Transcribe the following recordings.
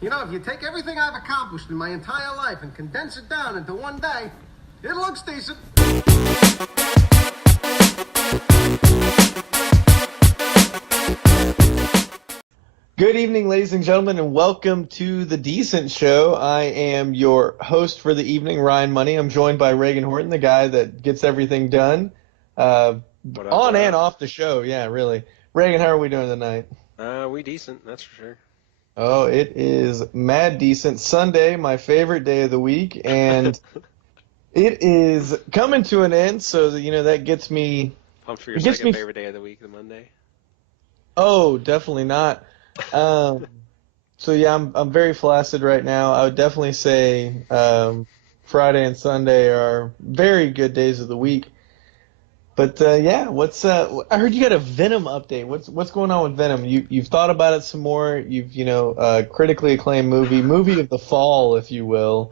You know, if you take everything I've accomplished in my entire life and condense it down into one day, it looks decent. Good evening, ladies and gentlemen, and welcome to The Decent Show. I am your host for the evening, Ryan Money. I'm joined by Reagan Horton, the guy that gets everything done What up, on what and up? off the show. Yeah, really. Reagan, how are we doing tonight? We decent, that's for sure. Oh, it is mad decent. Sunday, my favorite day of the week, and it is coming to an end, so that gets me. Pumped for your It gets second me. favorite day of the week, the Monday. Oh, definitely not. Um, So yeah, I'm very flaccid right now. I would definitely say Friday and Sunday are very good days of the week. But yeah, what's I heard you got a Venom update. What's going on with Venom? You've thought about it some more. You've critically acclaimed movie of the fall, if you will.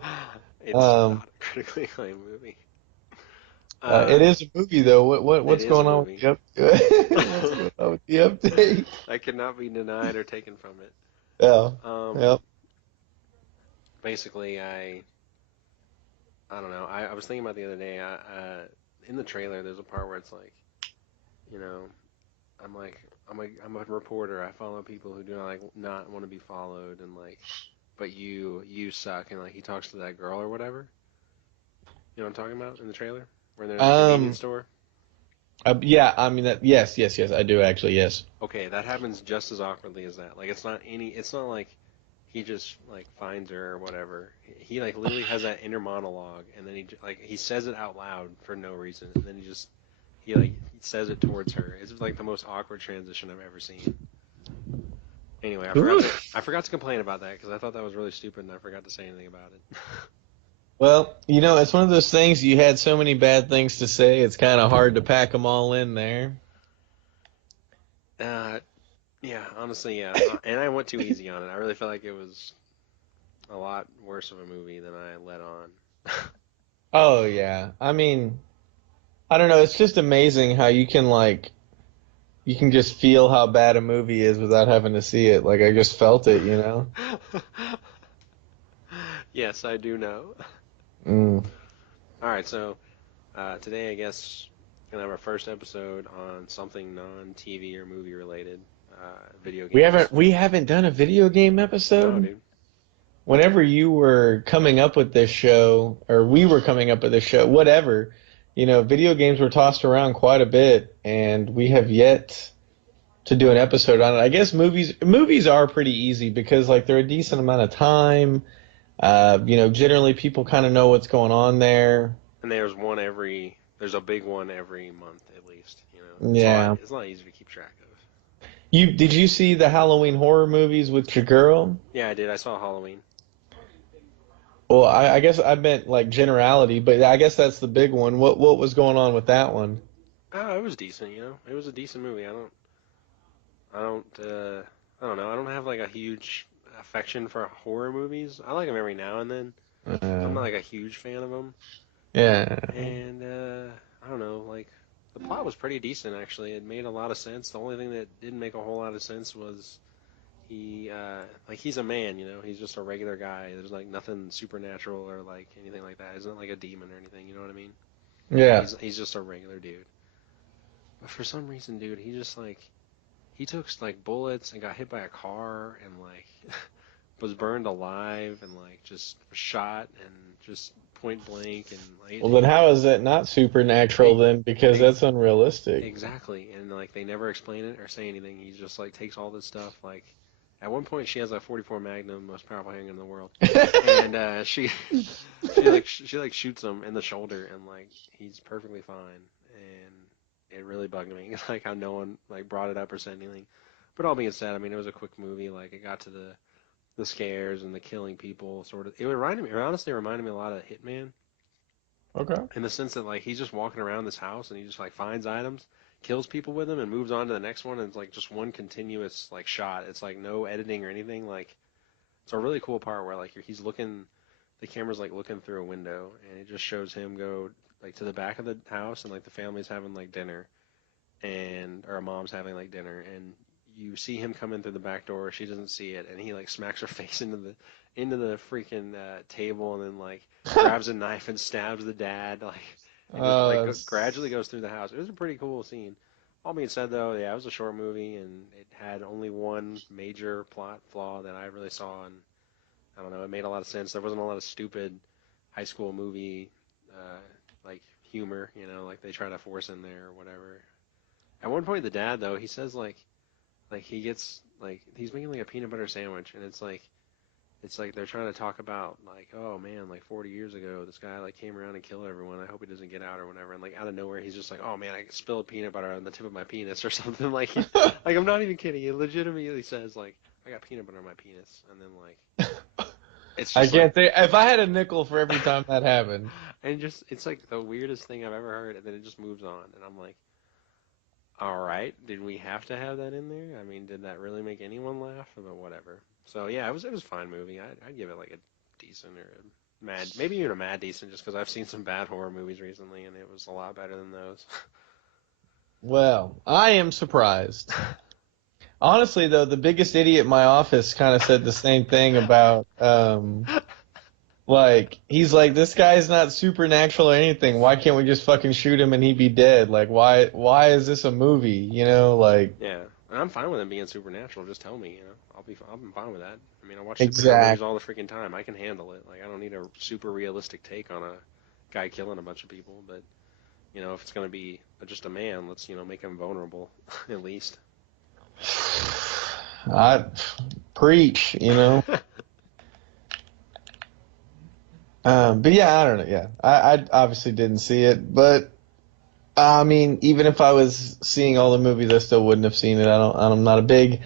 It's Um, not a critically acclaimed movie. it is a movie though. It What's is a going on with movie. the what's going on with the update? That cannot be denied or taken from it. Yeah, Um, yeah. Basically, I don't know. I was thinking about the other day. In the trailer, there's a part where it's like, you know, I'm a reporter. I follow people who do not want to be followed, and like, but you suck, and like he talks to that girl or whatever. You know what I'm talking about in the trailer? Where they're in the convenience Um, store? yeah. I mean that. Yes, yes, yes. I do actually. Yes. Okay, that happens just as awkwardly as that. Like it's not like he just like finds her or whatever. He like literally has that inner monologue and then he says it out loud for no reason and then he says it towards her. It's like the most awkward transition I've ever seen. Anyway, I forgot to complain about that because I thought that was really stupid and I forgot to say anything about it. Well, it's one of those things you had so many bad things to say, it's kind of hard to pack them all in there. uh, yeah, honestly, yeah. And I went too easy on it. I really felt like it was a lot worse of a movie than I let on. Oh, yeah. I mean, I don't know. It's just amazing how you can just feel how bad a movie is without having to see it. Like, I just felt it. Yes, I do know. Mm. All right, so today I guess gonna have our first episode on something non-TV or movie related, video We games. haven't done a video game No, episode. dude. Whenever you were coming up with this show, or we were coming up with this show, whatever, video games were tossed around quite a bit, and we have yet to do an episode on it. I guess movies are pretty easy because like they're a decent amount of time. Generally people kind of know what's going on there. And there's a big one every month at least. You know, Yeah. it's a lot easier to keep track of. Did you see the Halloween horror movies with your girl? Yeah, I did. I saw Halloween. Well, I guess I meant like generality, but I guess that's the big one. What was going on with that one? Oh, it was decent. You know, it was a decent movie. I don't, I don't know. I don't have like a huge affection for horror movies. I like them every now and then. I'm Uh, not like a huge fan of them. yeah. And I don't know, like the plot was pretty decent actually. It made a lot of sense. The only thing that didn't make a whole lot of sense was he's a man, you know. He's just a regular guy. There's like nothing supernatural or like anything like that. He's not like a demon or anything. You know what I mean? Yeah. He's just a regular dude. But for some reason, dude, he took like bullets and got hit by a car and like was burned alive and like just shot and just point blank and like Well, then how is that not supernatural it, then? Because ex- that's unrealistic. exactly. And like they never explain it or say anything. He just like takes all this stuff. Like at one point she has a 44 Magnum, most powerful handgun in the world, and she like shoots him in the shoulder and like he's perfectly fine. And it really bugged me like how no one like brought it up or said anything. But all being said, I mean it was a quick movie. Like it got to the scares and the killing people sort of. It honestly reminded me a lot of Hitman Okay. in the sense that like he's just walking around this house and he just like finds items, kills people with them, and moves on to the next one. And it's like just one continuous like shot. It's like no editing or anything. Like it's a really cool part where like he's looking, the camera's like looking through a window, and it just shows him go like to the back of the house and like the family's having like dinner, and or a mom's having like dinner, and you see him come in through the back door. She doesn't see it, and he like smacks her face into the freaking table, and then like grabs a knife and stabs the dad. Like and just like gradually goes through the house. It was a pretty cool scene. All being said, though, yeah, it was a short movie, and it had only one major plot flaw that I really saw, and I don't know, it made a lot of sense. There wasn't a lot of stupid high school movie like humor, like they try to force in there or whatever. At one point, the dad though, he says like he gets like he's making like a peanut butter sandwich, and it's like they're trying to talk about like, oh man, like 40 years ago, this guy like came around and killed everyone. I hope he doesn't get out or whatever. And like out of nowhere, he's just like, oh man, I spilled peanut butter on the tip of my penis or something. Like I'm not even kidding. He legitimately says like, I got peanut butter on my penis, and then like it's just I can't say if I had a nickel for every time that happened. And just it's like the weirdest thing I've ever heard, and then it just moves on, and I'm like, all right, did we have to have that in there? I mean, did that really make anyone laugh? But whatever. So yeah, it was a fine movie. I'd give it like a decent or a mad, maybe even a mad decent, just because I've seen some bad horror movies recently, and it was a lot better than those. Well, I am surprised. Honestly, though, the biggest idiot in my office kind of said the same thing about, like, he's like, this guy's not supernatural or anything. Why can't we just fucking shoot him and he'd be dead? Like, why is this a movie? Like. Yeah, and I'm fine with him being supernatural. Just tell me, I'm fine with that. I mean, I watch Exactly. superhero movies all the freaking time. I can handle it. Like, I don't need a super realistic take on a guy killing a bunch of people. But, if it's gonna be just a man, let's, make him vulnerable, at least. I preach, But yeah, I don't know. Yeah, I obviously didn't see it, but I mean, even if I was seeing all the movies, I still wouldn't have seen it. I'm not a big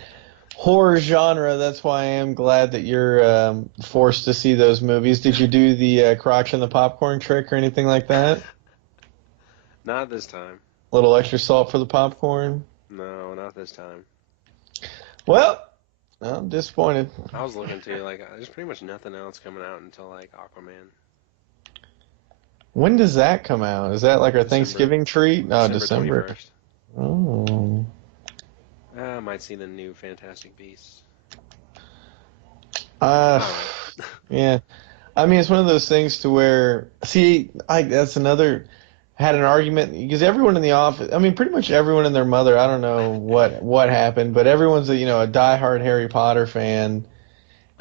horror genre. That's why I am glad that you're forced to see those movies. Did you do the crotch and the popcorn trick or anything like that? Not this time. A little extra salt for the popcorn? No, not this time. Well, I'm disappointed. I was looking to like there's pretty much nothing else coming out until like Aquaman. When does that come out? Is that like our December. Thanksgiving treat? No, December. 21st. Oh. I might see the new Fantastic Beasts. Yeah. I mean, it's one of those things to where, see, that's another, had an argument, because everyone in the office, I mean, pretty much everyone and their mother, I don't know what happened, but everyone's a diehard Harry Potter fan,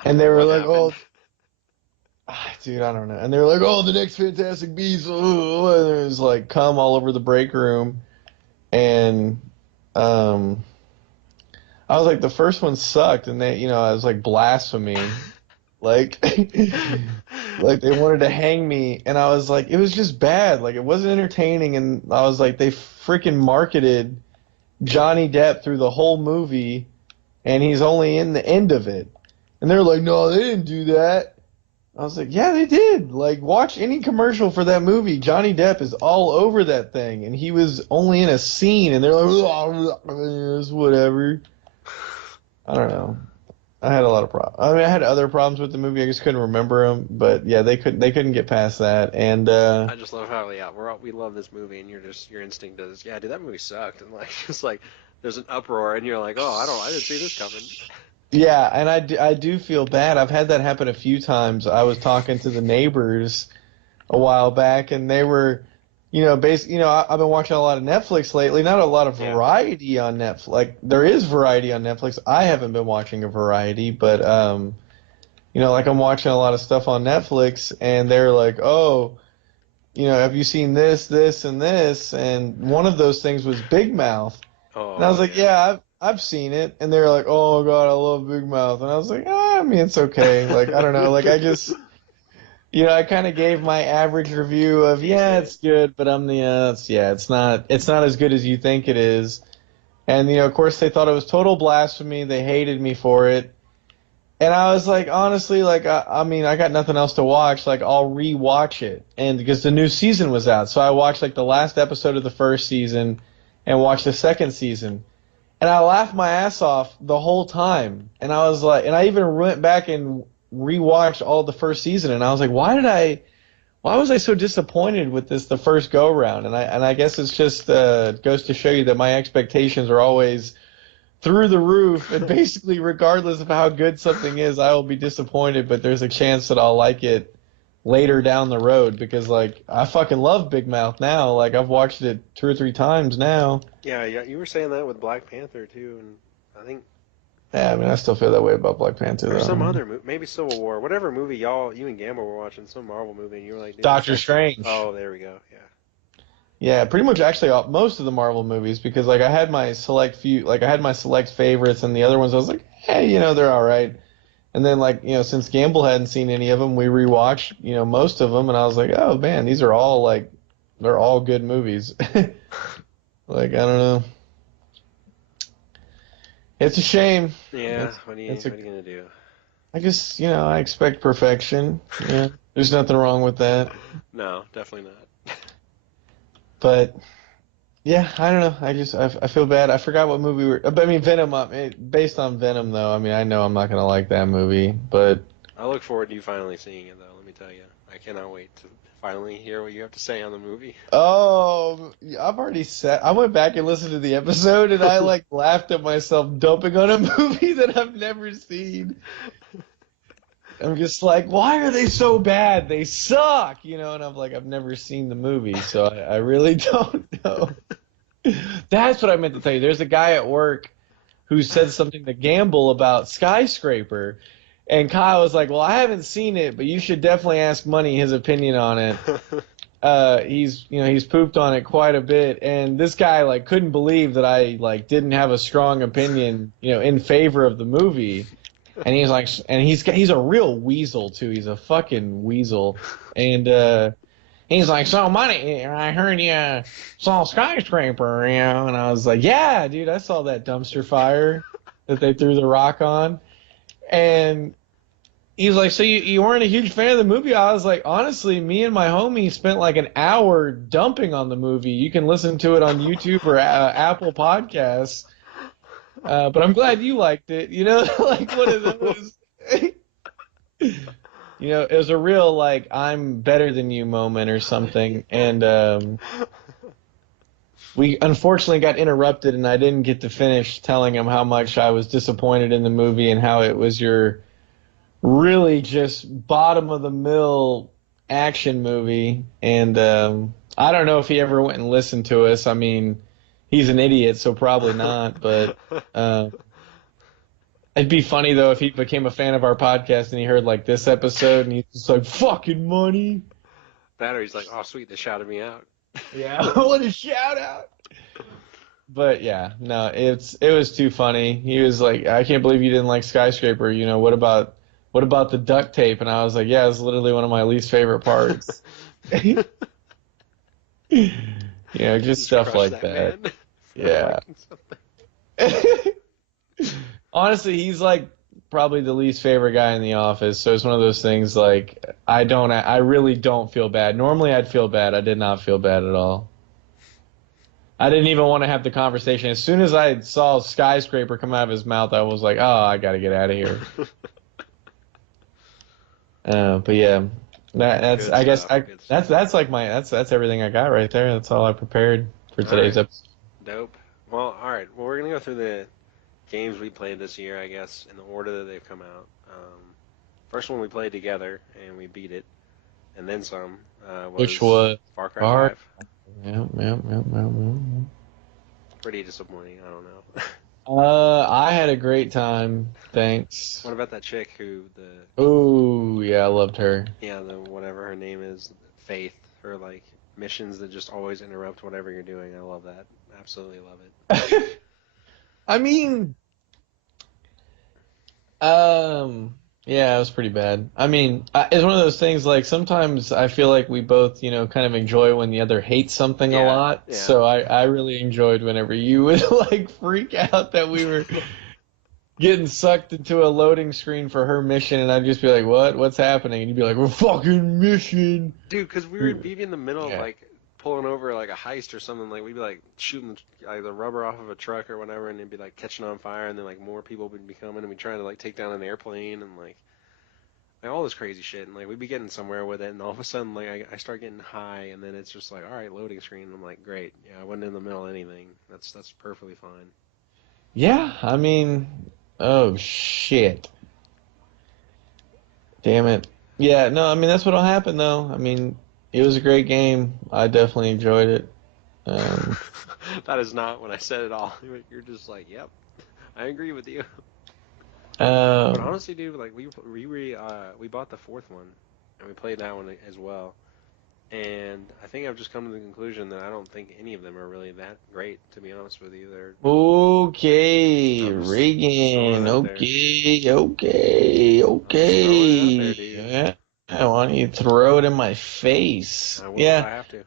and they were like, happened? Dude, I don't know. And they were like, oh, the next Fantastic Beasts, and it was like cum all over the break room, and, I was like, the first one sucked, and they, I was like, blasphemy. Like, like they wanted to hang me, and I was like, it was just bad. Like, it wasn't entertaining, and I was like, they freaking marketed Johnny Depp through the whole movie, and he's only in the end of it. And they're like, no, they didn't do that. I was like, yeah, they did. Like, watch any commercial for that movie. Johnny Depp is all over that thing, and he was only in a scene, and they're like, it's whatever. I don't know. I had a lot of problems. I mean, I had other problems with the movie. I just couldn't remember them. But yeah, they couldn't get past that. And I just love how we love this movie, and your instinct is dude, that movie sucked, and like just like there's an uproar, and you're like, oh, I didn't see this coming. Yeah, and I do feel bad. I've had that happen a few times. I was talking to the neighbors a while back, and they were, I've been watching a lot of Netflix lately. Not a lot of variety on Netflix. Like, there is variety on Netflix. I haven't been watching a variety, but, like I'm watching a lot of stuff on Netflix, and they're like, oh, have you seen this, this, and this? And one of those things was Big Mouth. Oh, and I was like, yeah, I've seen it. And they were like, oh, God, I love Big Mouth. And I was like, I mean, it's okay. Like, I don't know. Like, I just... I kind of gave my average review of, it's good, but it's not as good as you think it is. And, of course, they thought it was total blasphemy. They hated me for it. And I was like, honestly, like, I mean, I got nothing else to watch. Like, I'll re-watch it. And because the new season was out. So I watched, like, the last episode of the first season and watched the second season. And I laughed my ass off the whole time. And I was like, and I even went back and rewatched all the first season, and I was like, why was I so disappointed with this the first go around? And I guess it's just goes to show you that my expectations are always through the roof, and basically, regardless of how good something is, I will be disappointed, but there's a chance that I'll like it later down the road because, like, I fucking love Big Mouth now. Like, I've watched it 2 or 3 times now. Yeah, yeah, you were saying that with Black Panther too, and I think Yeah, I mean, I still feel that way about Black Panther, or some though. other movie, maybe Civil War, whatever movie you and Gamble were watching, some Marvel movie, and you were like, dude, this Doctor actually. Strange. Oh, there we go. Yeah. Yeah, pretty much actually most of the Marvel movies because like I had my select favorites and the other ones I was like, hey, they're all right. And then like, since Gamble hadn't seen any of them, we rewatched, most of them and I was like, oh man, these are all like they're all good movies. Like, I don't know. It's a shame. Yeah. It's What are it's a you gonna do? I guess, I expect perfection. Yeah. There's nothing wrong with that. No, definitely not. But yeah, I don't know. I feel bad. I forgot what movie I mean, Venom. Based on Venom, though. I mean, I know I'm not gonna like that movie, but I look forward to you finally seeing it, though. Let me tell you, I cannot wait to finally hear what you have to say on the movie. oh, I've already said. I went back and listened to the episode, and I like laughed at myself dumping on a movie that I've never seen. I'm just like, why are they so bad? They suck, And I'm like, I've never seen the movie, so I really don't know. That's what I meant to tell you. There's a guy at work who said something to Gamble about Skyscraper, and Kyle was like, "Well, I haven't seen it, but you should definitely ask Money his opinion on it. He's pooped on it quite a bit, and this guy like couldn't believe that I like didn't have a strong opinion, in favor of the movie." And he's like, and he's a real weasel too. He's a fucking weasel, and he's like, so Money, I heard you saw Skyscraper, and I was like, yeah, dude, I saw that dumpster fire that they threw the rock on, and he's like, so you weren't a huge fan of the movie? I was like, honestly, me and my homie spent like an hour dumping on the movie. You can listen to it on YouTube or Apple Podcasts, but I'm glad you liked it. Like one of those. It was a real like I'm better than you moment or something, and we unfortunately got interrupted, and I didn't get to finish telling him how much I was disappointed in the movie and how it was your really just bottom of the mill action movie. And I don't know if he ever went and listened to us. I mean, he's an idiot, so probably not. But it'd be funny though if he became a fan of our podcast and he heard like this episode and he's just like fucking Money. That or he's like, oh sweet, they shouted me out. Yeah, what a shout out. But yeah, no, it was too funny. He was like, I can't believe you didn't like Skyscraper. What about the duct tape? And I was like, yeah, it's literally one of my least favorite parts. Just stuff crush like that that. man for Yeah. liking something. Honestly, he's like probably the least favorite guy in the office. So it's one of those things like I really don't feel bad. Normally I'd feel bad. I did not feel bad at all. I didn't even want to have the conversation. As soon as I saw Skyscraper come out of his mouth, I was like, oh, I got to get out of here. But yeah, that's Good I guess stuff. Good stuff. that's like that's everything I got right there. That's all I prepared for today's All right. episode. Dope. Well, all right. Well, we're gonna go through the games we played this year, I guess, in the order that they've come out. First one we played together and we beat it, and then some. Which Was was Far Cry hard. 5. Yeah. Pretty disappointing. I don't know. I had a great time. Thanks. What about that chick who the Oh yeah, I loved her. yeah the whatever her name is, Faith? Her like missions that just always interrupt whatever you're doing. I love that. Absolutely love it. I mean, yeah, it was pretty bad. I mean, it's one of those things like sometimes I feel like we both, kind of enjoy when the other hates something a Yeah. lot. Yeah. So I really enjoyed whenever you would like freak out that we were getting sucked into a loading screen for her mission, and I'd just be like, "What? What's happening?" And you'd be like, "We're fucking mission." Dude, because we'd be in the middle of Yeah. like pulling over like a heist or something. Like we'd be like shooting like the rubber off of a truck or whatever, and it'd be like catching on fire, and then like more people would be coming, and we'd trying to like take down an airplane and like all this crazy shit. And like we'd be getting somewhere with it, and all of a sudden like I start getting high, and then it's just like, all right, loading screen. And I'm like, great, yeah, I wasn't in the middle of anything. That's perfectly fine. Yeah, I mean, oh shit. Damn it. Yeah, no, I mean that's what'll happen though. I mean, it was a great game. I definitely enjoyed it. Um, That is not what I said at all. You're just like, yep, I agree with you. But um, honestly, dude, like we bought the fourth one, and we played that one as well. And I think I've just come to the conclusion that I don't think any of them are really that great, to be honest with you. okay, I'm just throwing it Reagan. out there. I'm just throwing it out there, Okay. dude. Yeah. Why don't you throw it in my face? I will if Yeah, I have to.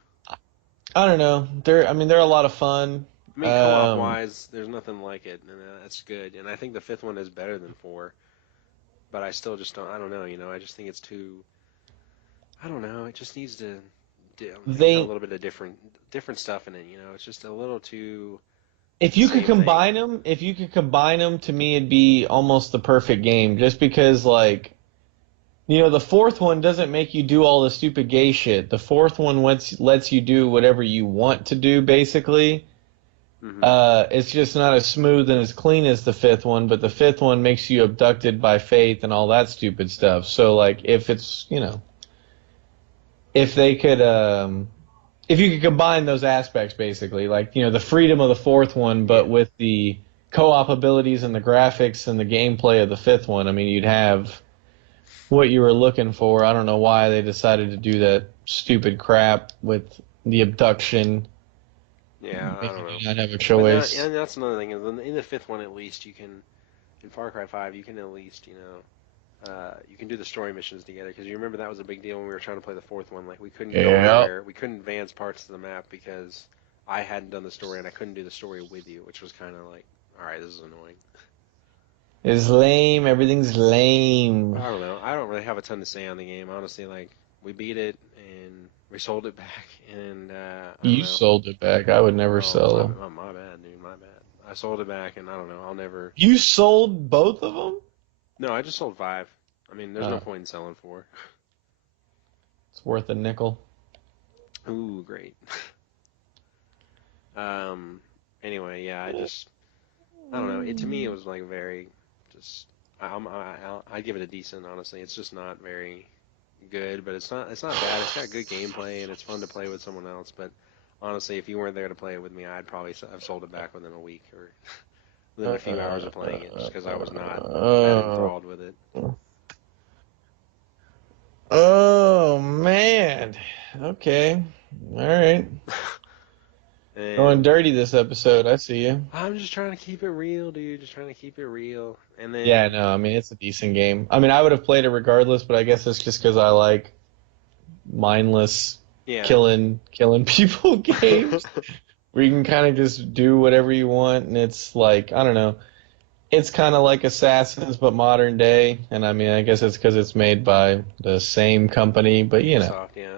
I don't know. I mean, they're a lot of fun. I mean, co-op Um, wise, there's nothing like it, and that's good. And I think the fifth one is better than four, but I still just don't. I don't know. I just think it's too. I don't know. It just needs to like have a they little bit of different stuff in it. It's just a little too if the you could same thing. combine them, to me, it'd be almost the perfect game. Just because, like, the fourth one doesn't make you do all the stupid gay shit. The fourth one lets you do whatever you want to do, basically. Hmm. It's just not as smooth and as clean as the fifth one, but the fifth one makes you abducted by faith and all that stupid stuff. So, like, if they could, if you could combine those aspects, basically, like, the freedom of the fourth one, Yeah. but with the co-op abilities and the graphics and the gameplay of the fifth one, I mean, you'd have what you were looking for. I don't know why they decided to do that stupid crap with the abduction, Yeah. I don't making know. you not have a But that, choice. and that's another thing is in the fifth one at least you can in Far Cry 5 you can at least you can do the story missions together because you remember that was a big deal when we were trying to play the fourth one. Like we couldn't go Yeah. anywhere, we couldn't advance parts of the map because I hadn't done the story and I couldn't do the story with you, which was kind of like, all right, this is annoying. It's lame. Everything's But lame. I don't know. I don't really have a ton to say on the game, honestly. Like we beat it and we sold it back, and I don't You know. sold it back. I would never Oh, my, sell. my bad, dude. My bad. I sold it back, and I don't know. I'll never. You sold both of them? No, I just sold five. I mean, there's no Oh, point in selling four. it's worth a nickel. Ooh, great. Um. Anyway, yeah. I don't know. It to me, it was like very just. I give it a decent. Honestly, it's just not very good, but it's not bad. It's got good gameplay and it's fun to play with someone else. But honestly, if you weren't there to play it with me, I'd probably have sold it back within a week or within a few hours of playing it, just because I was not that Oh, enthralled with it. oh man. Okay. All right. Going And dirty this episode. I see you. I'm just trying to keep it real, dude. Just trying to keep it real. And Yeah, then no, I mean it's a decent game. I mean I would have played it regardless, but I guess it's just because I like mindless yeah, killing people games where you can kind of just do whatever you want, and it's like I don't know. It's kind of like Assassins, but modern day. And I mean, I guess it's because it's made by the same company, but Ubisoft, yeah,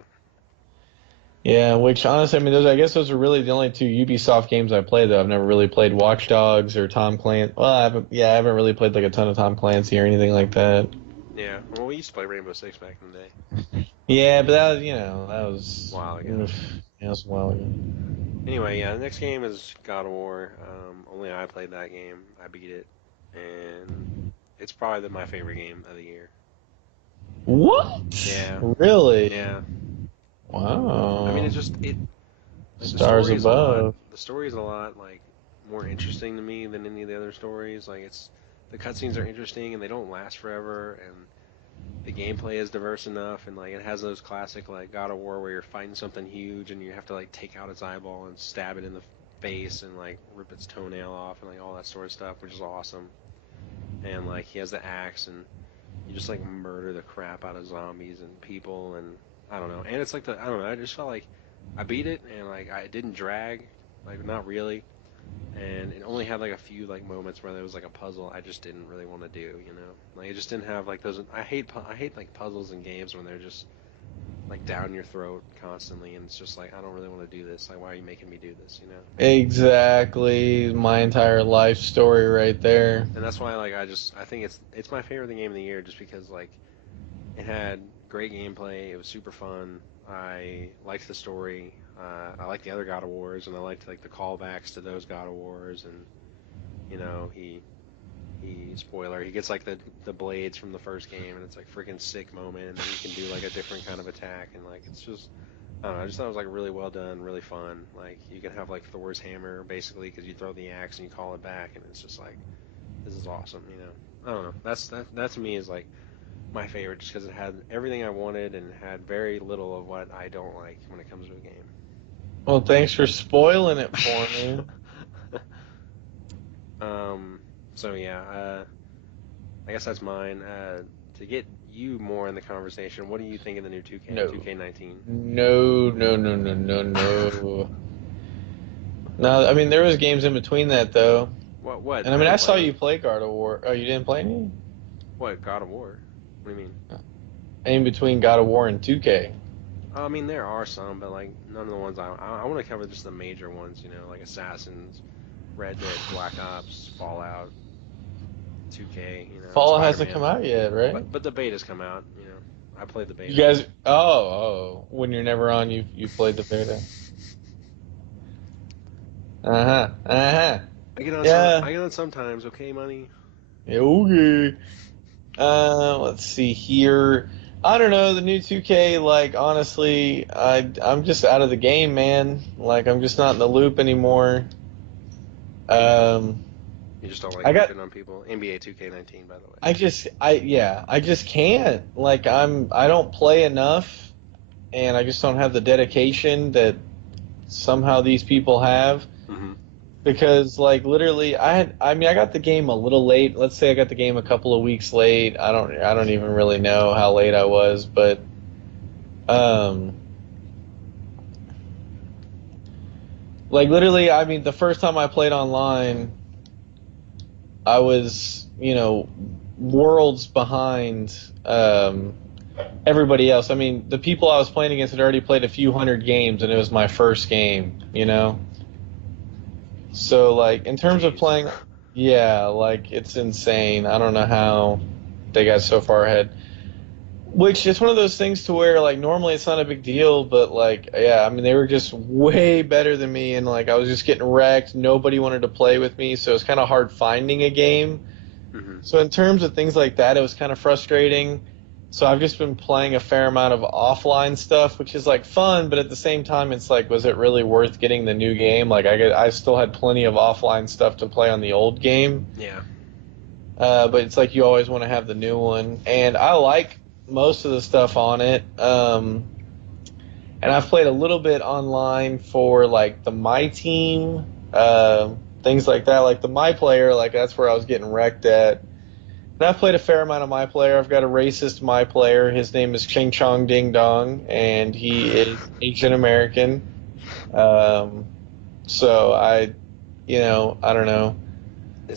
yeah. Which honestly, I mean, I guess those are really the only two Ubisoft games I played. Though I've never really played Watch Dogs or Tom Clancy. Well, I haven't. Yeah, I haven't really played like a ton of Tom Clancy or anything like that. yeah. Well, we used to play Rainbow Six back in the day, Yeah, but that was, that a was, while ago. oof, yeah, that was a while ago. Anyway, yeah, the next game is God of War. Only I played that game. I beat it, and it's probably my favorite game of the year. What? Yeah, Really? yeah. I mean, Wow. it's just it like Stars above. the story is a lot like more interesting to me than any of the other stories. Like it's the cutscenes are interesting and they don't last forever, and the gameplay is diverse enough, and like it has those classic like God of War where you're fighting something huge and you have to like take out its eyeball and stab it in the face and like rip its toenail off and like all that sort of stuff, which is awesome. And like he has the axe and you just like murder the crap out of zombies and people, and I don't know. And it's like I don't know. I just felt like I beat it and like I didn't drag, like not really. And it only had like a few like moments where there was like a puzzle I just didn't really want to do, Like it just didn't have like those. I hate like puzzles in games when they're just like down your throat constantly, and it's just like I don't really want to do this. Like why are you making me do this? Exactly. My entire life story right there. And that's why like I think it's my favorite game of the year just because like it had great gameplay. It was super fun. I liked the story. I liked the other God of Wars, and I liked like the callbacks to those God of Wars, and You know, he spoiler, he gets like the blades from the first game, and it's like freaking sick moment, and then he can do like a different kind of attack, and like it's just I don't know. I just thought it was like really well done, really fun. Like you can have like Thor's hammer basically because you throw the axe and you call it back, and it's just like this is awesome. You know, I don't know. That to me is like my favorite just because it had everything I wanted and had very little of what I don't like when it comes to a game. Well, thanks for spoiling it for me. um. So yeah. I guess that's mine. To get you more in the conversation, what do you think of the new 2K, No. 2K19? No, no, no, no, no, no. No, I mean there was games in between that though, What? and I I mean I didn't saw play you any. play God of War. Oh, you didn't play any? What? God of War? What do you mean? In between God of War and 2K. I mean, there are some, but like none of the ones I want to cover just the major ones, you know, like Assassins, Red Dead, Black Ops, Fallout, 2K, you know, Fallout hasn't come Spider-Man. out yet, right? But the beta's come out, you know. I played the You beta. guys, oh, when you're never on, you played the beta. Uh huh. Uh huh. Yeah. I get on sometimes. Okay, money. Okay. Let's see here. I don't know the new 2K. Like honestly, I'm just out of the game, man. Like I'm just not in the loop anymore. Um, You just don't like I got. looping on people. NBA 2K19, by the way. I just can't. Like I don't play enough, and I just don't have the dedication that somehow these people have. Hmm. Because like literally I got the game a little late. Let's say I got the game a couple of weeks late. I don't even really know how late I was, but um like literally I mean the first time I played online I was, worlds behind everybody else. I mean, the people I was playing against had already played a few hundred games and it was my first game, you know? So like in terms of Jeez. playing, yeah, like it's insane. I don't know how they got so far ahead. Which is one of those things to where like normally it's not a big deal, but like yeah, I mean they were just way better than me and like I was just getting wrecked. Nobody wanted to play with me, so it's kind of hard finding a game. Hmm. So in terms of things like that, it was kind of frustrating. So I've just been playing a fair amount of offline stuff, which is like fun, but at the same time, it's like, was it really worth getting the new game? Like I still had plenty of offline stuff to play on the old game, Yeah. but it's like you always want to have the new one, and I like most of the stuff on it. And I've played a little bit online for like the My Team, things like that, like the My Player, like that's where I was getting wrecked at. And I've played a fair amount of My Player. I've got a racist My Player. His name is Ching Chong Ding Dong, and he is Asian American. Um, so I don't know.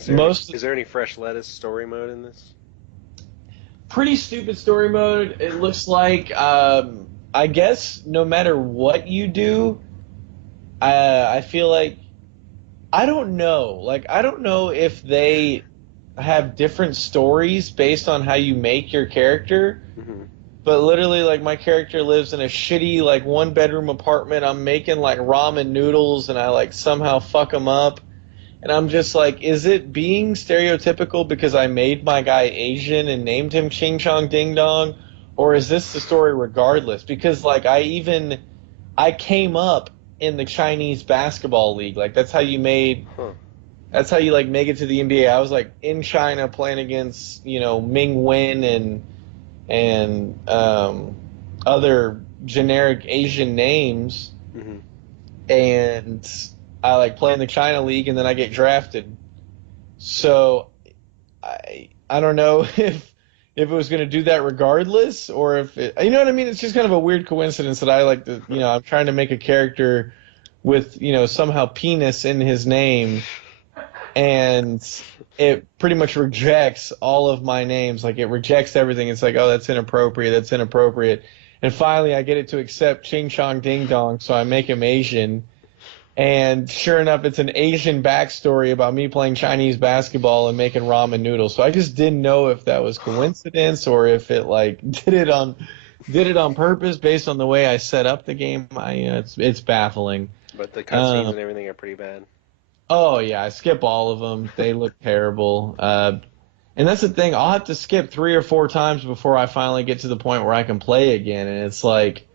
Most Is there any fresh lettuce story mode in this? pretty stupid story mode. It looks like. I guess no matter what you do, I feel like I don't know. Like I don't know if they have different stories based on how you make your character. Hmm. But literally, like my character lives in a shitty like one bedroom apartment. I'm making like ramen noodles, and I like somehow fuck them up. And I'm just like, is it being stereotypical because I made my guy Asian and named him Ching Chong Ding Dong, or is this the story regardless? Because like I came up in the Chinese basketball league. Like Huh. that's how you like make it to the NBA. I was like in China playing against Ming Wen and other generic Asian names, Hmm. and I like play in the China league, and then I get drafted. So I don't know if it was going to do that regardless, or if it, you know what I mean. It's just kind of a weird coincidence that I like to I'm trying to make a character with somehow penis in his name, and it pretty much rejects all of my names. Like it rejects everything. It's like, oh, that's inappropriate. That's inappropriate. And finally, I get it to accept Ching Chong Ding Dong, so I make him Asian. And sure enough, it's an Asian backstory about me playing Chinese basketball and making ramen noodles. So I just didn't know if that was coincidence or if it like did it on purpose based on the way I set up the game. It's baffling. But the cutscenes Um, and everything are pretty bad. Oh yeah, I skip all of them. They look terrible. And that's the thing. I'll have to skip 3 or 4 times before I finally get to the point where I can play again. And it's like,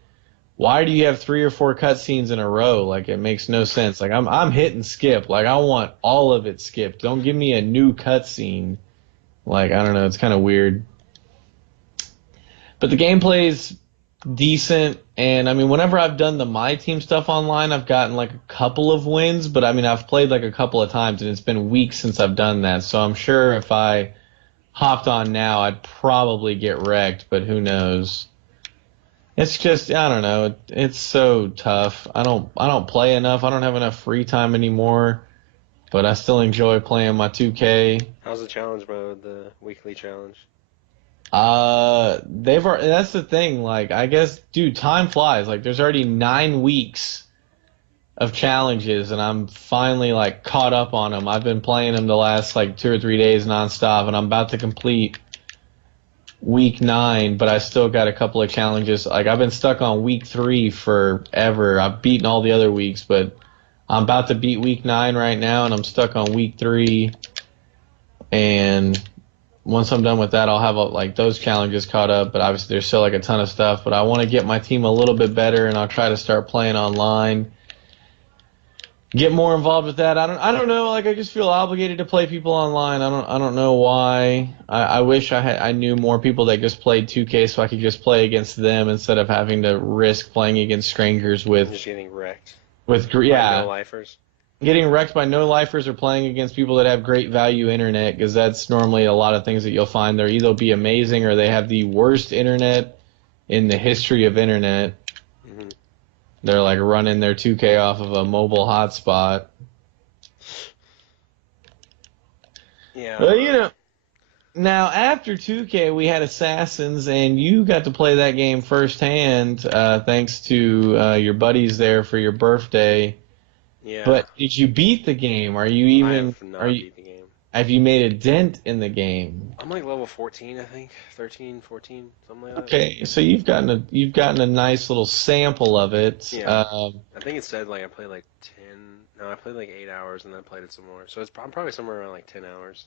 why do you have 3 or 4 cutscenes in a row? Like it makes no sense. Like I'm hitting skip. Like I want all of it skipped. Don't give me a new cutscene. Like I don't know. It's kind of weird. But the gameplay's decent, and I mean, whenever I've done the My Team stuff online, I've gotten like a couple of wins, but I mean, I've played like a couple of times, and it's been weeks since I've done that, so I'm sure if I hopped on now, I'd probably get wrecked, but who knows? It's just, I don't know, it's so tough. I don't play enough. I don't have enough free time anymore, but I still enjoy playing my 2K. How's the challenge mode, the weekly challenge? That's the thing, like, I guess, dude, time flies. Like, there's already 9 weeks of challenges, and I'm finally like caught up on them. I've been playing them the last like 2 or 3 days nonstop, and I'm about to complete week 9, but I still got a couple of challenges. Like I've been stuck on week 3 forever. I've beaten all the other weeks, but I'm about to beat week 9 right now, and I'm stuck on week 3. And once I'm done with that, I'll have like those challenges caught up. But obviously, there's still like a ton of stuff. But I want to get my team a little bit better, and I'll try to start playing online, get more involved with that. I don't know. Like I just feel obligated to play people online. I don't know why. I wish I knew more people that just played 2K so I could just play against them instead of having to risk playing against strangers I'm just getting wrecked by no yeah, lifers. getting wrecked by no lifers or playing against people that have great value internet, because that's normally a lot of things that you'll find. They're either be amazing or they have the worst internet in the history of internet. Hmm. They're like running their 2K off of a mobile hotspot. Yeah. Well, now after 2K, we had Assassins, and you got to play that game firsthand, thanks to your buddies there for your birthday. Yeah. But did you beat the game? I have not beat the game. Have you made a dent in the game? I'm like level 14, I think. 13, 14, something like that. Okay, so you've gotten a nice little sample of it. Yeah. I think it said like I played like 10. No, I played like 8 hours and then played it some more. So I'm probably somewhere around like 10 hours.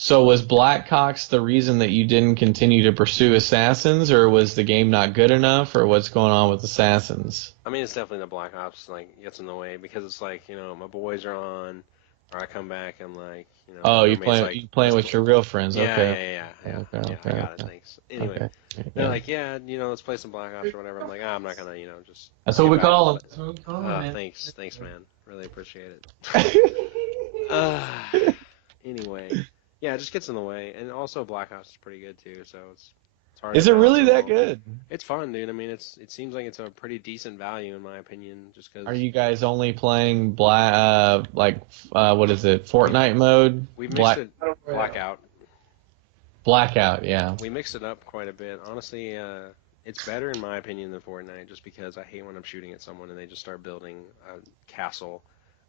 So was Blackcox the reason that you didn't continue to pursue Assassins, or was the game not good enough, or what's going on with Assassins? I mean, it's definitely the Black Ops like gets in the way because it's like, my boys are on, or I come back and like, my Oh, roommate's like, you playing with your real friends? yeah, Okay, yeah, yeah, yeah, okay, yeah, okay, I got it, okay, thanks. Anyway, okay. they're Yeah. like, yeah, let's play some Black Ops or whatever. I'm like, I'm not gonna, just That's what skip we out. call them. That's what we call them, man. Thanks, man. Really appreciate it. Anyway, yeah, it just gets in the way, and also Black Ops is pretty good too, so it's hard to Is it balance really them that all. good? It's fun, dude. I mean, it seems like it's a pretty decent value in my opinion, just Are because you guys only playing what is it? Fortnite mode? we mixed it Blackout. Blackout, yeah. We mixed it up quite a bit. Honestly, it's better in my opinion than Fortnite, just because I hate when I'm shooting at someone and they just start building a castle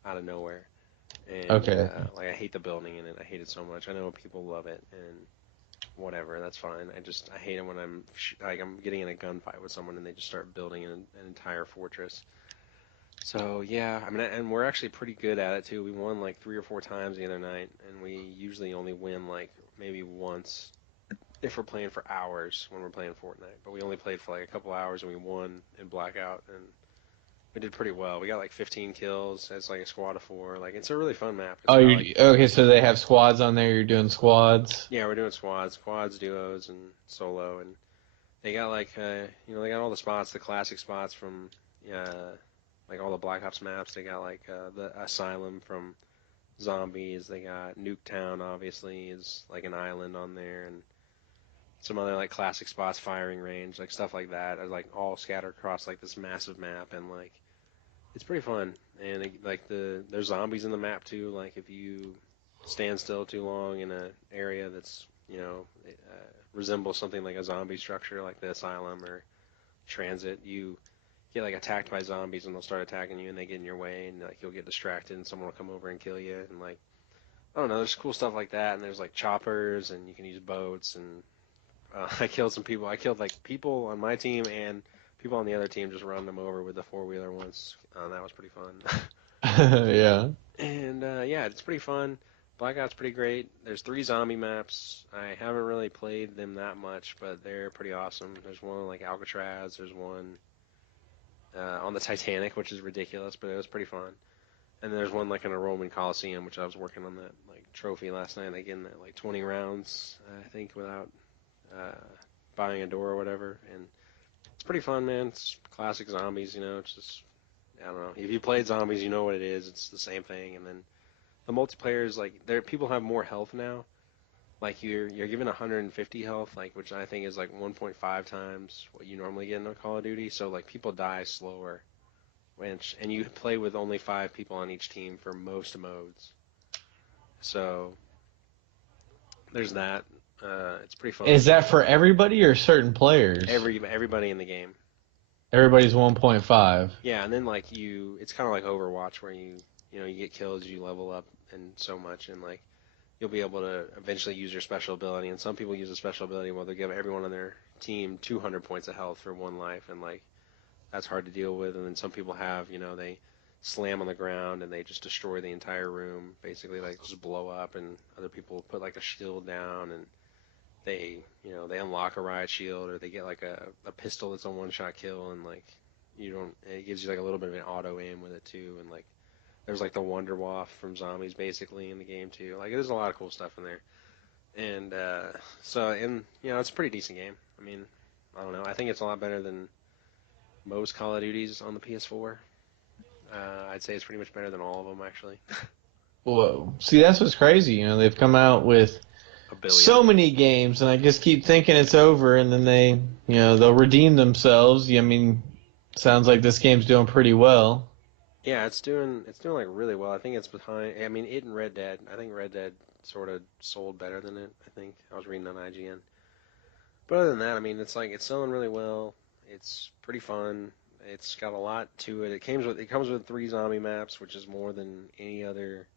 out of nowhere. And Okay. like I hate the building in it. I hate it so much. I know people love it and whatever. That's fine. I hate it when I'm getting in a gunfight with someone and they just start building an entire fortress. So yeah, I mean, and we're actually pretty good at it too. We won like 3 or 4 times the other night, and we usually only win like maybe once if we're playing for hours when we're playing Fortnite. But we only played for like a couple hours and we won in Blackout, and we did pretty well. We got like 15 kills as like a squad of 4. Like it's a really fun map. It's Oh, got, like, okay, so they have squads on there, you're doing squads? yeah, we're doing squads, duos, and solo, and they got like they got all the spots, the classic spots from like all the Black Ops maps. They got like the Asylum from Zombies. They got Nuketown, obviously, is like an island on there, and some other like classic spots, firing range, like stuff like that, are like all scattered across like this massive map, and like it's pretty fun. And like there's zombies in the map too. Like if you stand still too long in an area that's resembles something like a zombie structure, like the asylum or transit, you get like attacked by zombies and they'll start attacking you and they get in your way and like you'll get distracted and someone will come over and kill you and like I don't know, there's cool stuff like that and there's like choppers and you can use boats and I killed some people. I killed like people on my team and people on the other team, just run them over with the 4-wheeler once. That was pretty fun. Yeah. And yeah, it's pretty fun. Blackout's pretty great. There's 3 zombie maps. I haven't really played them that much, but they're pretty awesome. There's one like Alcatraz. There's one on the Titanic, which is ridiculous, but it was pretty fun. And there's one like in a Roman Coliseum, which I was working on that like trophy last night, like in that like 20 rounds, I think, without uh, buying a door or whatever. And it's pretty fun, man. It's classic zombies, you know. It's just I don't know. If you played zombies, you know what it is. It's the same thing. And then the multiplayer is like there. People have more health now. Like you're given 150 health, like which I think is like 1.5 times what you normally get in a Call of Duty. So like people die slower, which and you play with only 5 people on each team for most modes. So there's that. It's pretty fun. Is that for everybody or certain players? Everybody in the game. Everybody's 1.5. Yeah, and then like it's kind of like Overwatch where you get kills, you level up and so much, and like you'll be able to eventually use your special ability. And some people use a special ability where they give everyone on their team 200 points of health for 1 life, and like that's hard to deal with. And then some people have, they slam on the ground and they just destroy the entire room, basically like just blow up. And other people put like a shield down and they unlock a riot shield or they get like a pistol that's a one-shot kill and like it gives you like a little bit of an auto aim with it too. And like there's like the Wonder Waff from Zombies basically in the game too. Like there's a lot of cool stuff in there. And it's a pretty decent game. I mean, I don't know. I think it's a lot better than most Call of Duties on the PS4. I'd say it's pretty much better than all of them actually. Whoa. See, that's what's crazy. They've come out with A billion. so many games, and I just keep thinking it's over, and then they'll redeem themselves. I mean, sounds like this game's doing pretty well. Yeah, it's doing like really well. I think it's behind. I mean, it and Red Dead. I think Red Dead sort of sold better than it. I think I was reading on IGN. But other than that, I mean, it's selling really well. It's pretty fun. It's got a lot to it. It comes with 3 zombie maps, which is more than any other.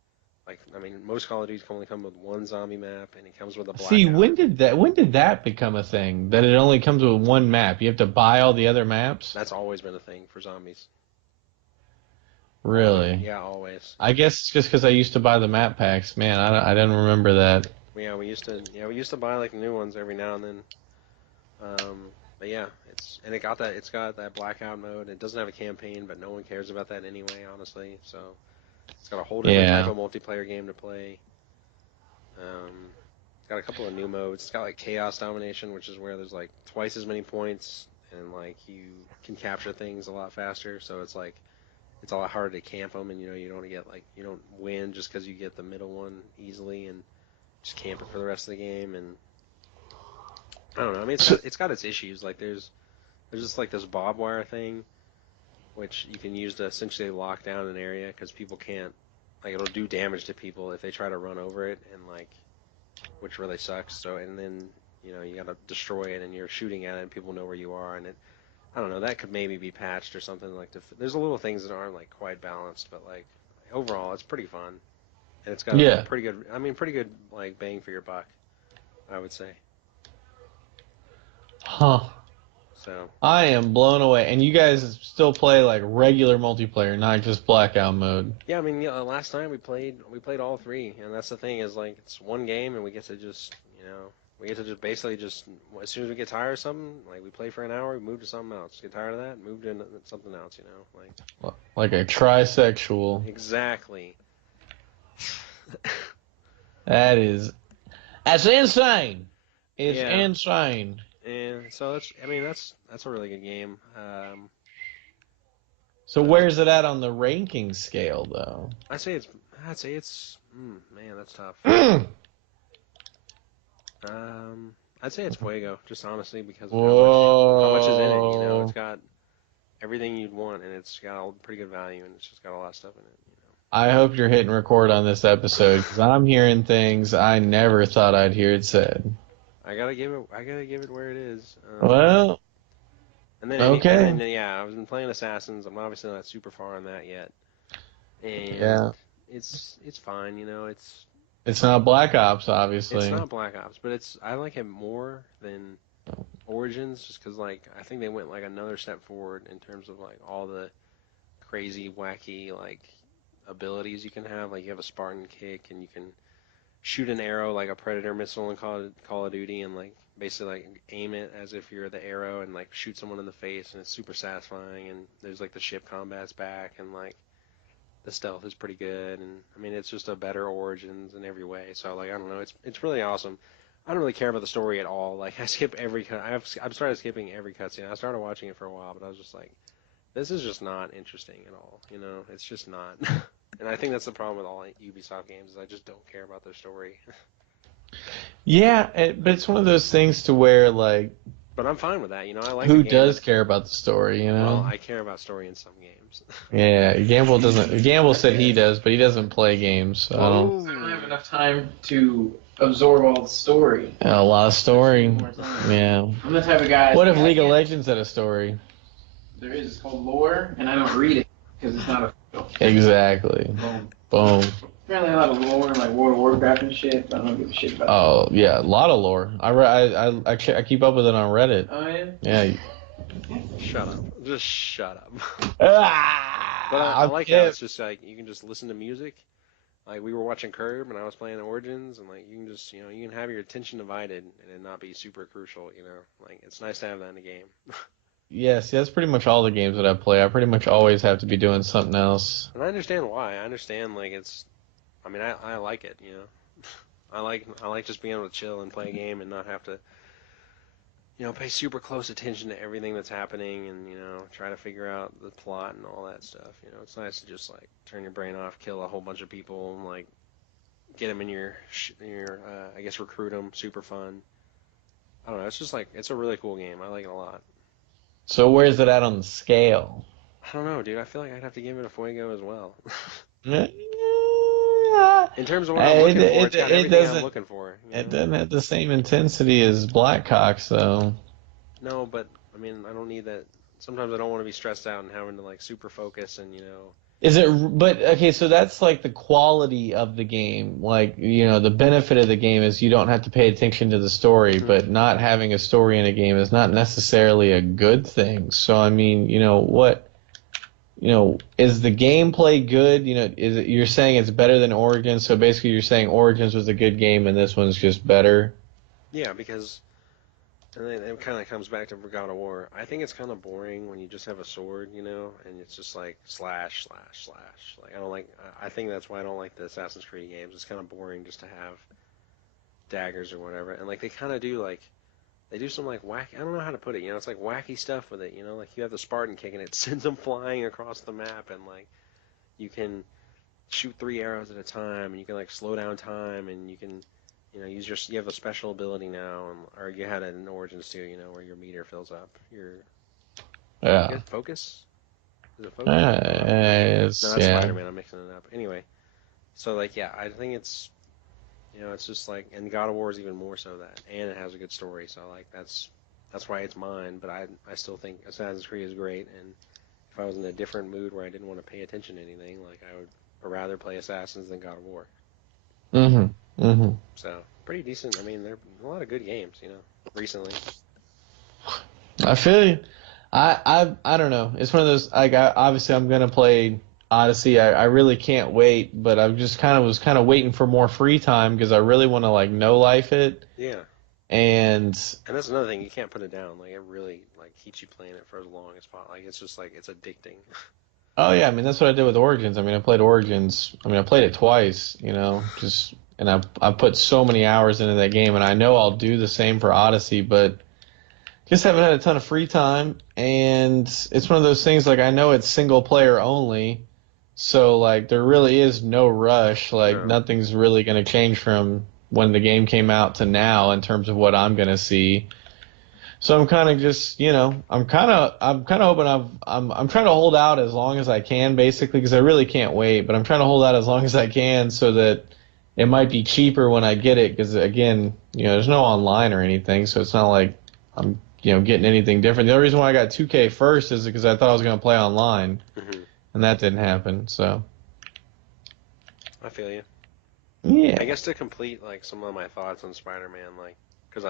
Like, I mean, most Call of Duties only come with 1 zombie map, and it comes with a See, blackout. when did that become a thing? That it only comes with one map. You have to buy all the other maps? That's always been a thing for zombies. Always. Really? Yeah, always. I guess it's just because I used to buy the map packs. Man, I didn't remember that. Yeah, we used to buy like the new ones every now and then. But yeah, it's got that blackout mode. It doesn't have a campaign, but no one cares about that anyway, honestly. So it's got a whole different type Yeah. of multiplayer game to play. It's got a couple of new modes. It's got like chaos domination, which is where there's like twice as many points and like you can capture things a lot faster. So it's a lot harder to camp them, and you don't win just because you get the middle one easily and just camp it for the rest of the game. And I don't know. I mean, it's got its issues. Like there's just like this barbed wire thing, which you can use to essentially lock down an area because people can't. Like it'll do damage to people if they try to run over it, and like which really sucks. So and then you gotta destroy it, and you're shooting at it, and people know where you are, and I don't know. That could maybe be patched or something like. There's a little things that aren't like quite balanced, but like overall, it's pretty fun, and it's got a Yeah. pretty good. I mean, pretty good like bang for your buck, I would say. Huh. So I am blown away. And you guys still play like regular multiplayer, not just blackout mode. yeah, I mean, last time we played all 3, and that's the thing is like it's one game, and we get to just basically just as soon as we get tired of something, like we play for an hour, we move to something else. Get tired of that, move to something else, like Like a trisexual. exactly. That's insane. It's Yeah. insane. And so that's a really good game. So where's it at on the ranking scale, though? Man, that's tough. I'd say it's Fuego, just honestly because of how much is in it. Whoa. It's got everything you'd want, and it's got a pretty good value, and it's just got a lot of stuff in it. I hope you're hitting record on this episode because I'm hearing things I never thought I'd hear it said. I gotta give it where it is. Well, and then okay. and then, yeah, I've been playing Assassins. I'm obviously not super far on that yet, and Yeah. it's fine. It's not Black Ops, obviously. It's not Black Ops, but I like it more than Origins, just because like I think they went like another step forward in terms of like all the crazy, wacky like abilities you can have. Like you have a Spartan kick, and you can shoot an arrow like a Predator missile in Call of Duty, and like basically like aim it as if you're the arrow, and like shoot someone in the face, and it's super satisfying. And there's like the ship combat's back, and like the stealth is pretty good, and I mean it's just a better Origins in every way. So like I don't know, it's really awesome. I don't really care about the story at all. Like I skip every cut. I've started skipping every cutscene. I started watching it for a while, but I was just like, this is just not interesting at all. You know, it's just not. And I think that's the problem with all Ubisoft games is I just don't care about their story. Yeah, but it's one of those things to where like, But I'm fine with that. You know, I like a who game does care about the story? You well, know. I care about story in some games. Yeah, Gamble doesn't. Gamble said he does, but he doesn't play games. So I don't. I don't have enough time to absorb all the story. A lot of story. More time. Yeah. I'm the type of guy. What if League of Legends had a story? There is. It's called lore, and I don't read it because it's not official. Exactly. Boom. Boom. Apparently, a lot of lore, like World of Warcraft and shit, but I don't give a shit about Oh yeah, a lot of lore. I keep up with it on Reddit. it. Oh, yeah? Yeah. Shut up. Just shut up. Ah, But I I'm like how pissed. it's just like you can just listen to music. Like we were watching Curb and I was playing Origins, and like you can just you can have your attention divided and it not be super crucial. You know, like it's nice to have that in a game. Yes, that's pretty much all the games that I play. I pretty much always have to be doing something else. And I understand why. I understand like it's. I mean, I like it. You know, I like just being able to chill and play a game and not have to. Pay super close attention to everything that's happening and, try to figure out the plot and all that stuff. It's nice to just, like, turn your brain off, kill a whole bunch of people, and, like, get them in your I guess, recruit them. Super fun. I don't know. It's just, like, it's a really cool game. I like it a lot. So where's it at on the scale? I don't know, dude. I feel like I'd have to give it a Fuego as well. Yeah. In terms of what I'm looking for, it's got everything I'm looking for. It doesn't have the same intensity as Blackhawk, though. No, but, I mean, I don't need that. Sometimes I don't want to be stressed out and having to, like, super focus and, Is it? But okay, so that's like the quality of the game. Like, the benefit of the game is you don't have to pay attention to the story, but not having a story in a game is not necessarily a good thing. So I mean, what? Is the gameplay good? You're saying it's better than Origins, so basically you're saying Origins was a good game and this one's just better? Yeah, because and then it kind of comes back to God of War. I think it's kind of boring when you just have a sword, and it's just like slash, slash, slash. Like, I don't like, I think that's why I don't like the Assassin's Creed games. It's kind of boring just to have daggers or whatever. And, like, they kind of do, like, they do some, like, wacky, I don't know how to put it, it's like wacky stuff with it, like you have the Spartan kick and it sends them flying across the map, and, like, you can shoot 3 arrows at a time, and you can, like, slow down time, and you can, you have a special ability now, or you had it in Origins too, where your meter fills up. Yeah. Focus? Is it focus? No, that's Spider-Man, I'm mixing it up. Anyway, so, like, yeah, I think it's, it's just like, and God of War is even more so that, and it has a good story, so, like, that's why it's mine, but I still think Assassin's Creed is great, and if I was in a different mood where I didn't want to pay attention to anything, like, I would rather play Assassins than God of War. Mm-hmm. Mm-hmm. So, pretty decent. I mean, there are a lot of good games, recently. I feel you. I don't know. It's one of those, like, obviously I'm gonna play Odyssey. I really can't wait, but I just was kind of waiting for more free time because I really want to, like, no life it. Yeah. And that's another thing, you can't put it down. Like, it really, like, keeps you playing it for as long as possible. Like, it's just, like, it's addicting. oh yeah, I mean that's what I did with Origins. I mean I played Origins. I mean I played it twice. And I put so many hours into that game, and I know I'll do the same for Odyssey, but just haven't had a ton of free time. And it's one of those things, like, I know it's single player only, so, like, there really is no rush. Like, No. Nothing's really going to change from when the game came out to now in terms of what I'm going to see. So I'm kind of just, I'm kind of hoping I'm trying to hold out as long as I can, basically, because I really can't wait. But I'm trying to hold out as long as I can so that it might be cheaper when I get it. Because again, there's no online or anything, so it's not like I'm, getting anything different. The only reason why I got 2K first is because I thought I was going to play online, and that didn't happen. So I feel you. yeah. I guess to complete, like, some of my thoughts on Spider-Man, like, because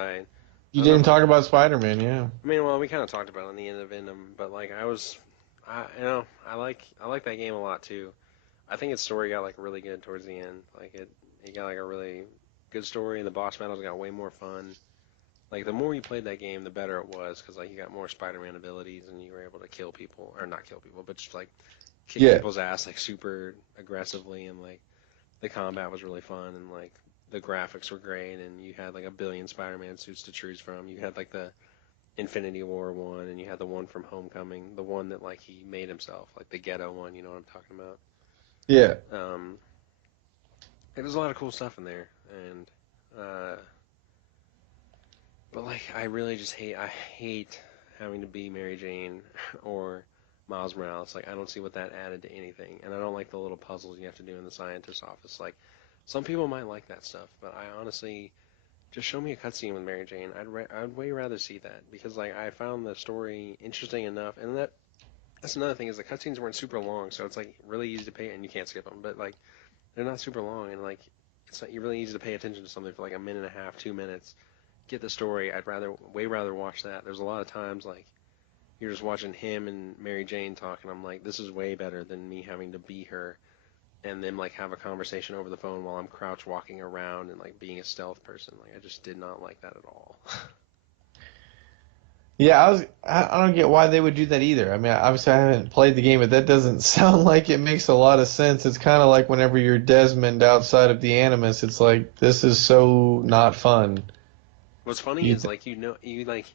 You didn't talk about Spider-Man, yeah. I mean, well, we kind of talked about it in the end of Venom, but, like, I like that game a lot too. I think its story got like really good towards the end. Like it got like a really good story. The boss battles got way more fun. Like the more you played that game, the better it was because like you got more Spider-Man abilities and you were able to kill people or not kill people, but just like kick Yeah. people's ass like super aggressively and like the combat was really fun and like the graphics were great and you had like a billion Spider-Man suits to choose from. You had like the Infinity War one and you had the one from Homecoming, the one that like he made himself, like the ghetto one. You know what I'm talking about? Yeah. Um, there's a lot of cool stuff in there, and but like I really just hate having to be Mary Jane or Miles Morales. Like I don't see what that added to anything, and I don't like the little puzzles you have to do in the scientist's office. Like some people might like that stuff, but I honestly just show me a cutscene with Mary Jane. I'd way rather see that because like I found the story interesting enough, and that's another thing is the cutscenes weren't super long, so it's like really easy to pay, and you can't skip them, but like they're not super long, and like it's not, you're really easy to pay attention to something for like a minute and a half, 2 minutes. Get the story. I'd way rather watch that. There's a lot of times like you're just watching him and Mary Jane talk, and I'm like, this is way better than me having to be her and then like have a conversation over the phone while I'm crouch walking around and like being a stealth person. Like I just did not like that at all. Yeah, I don't get why they would do that either. I mean, obviously I haven't played the game, but that doesn't sound like it makes a lot of sense. It's kind of like whenever you're Desmond outside of the Animus, it's like this is so not fun. What's funny You is like you like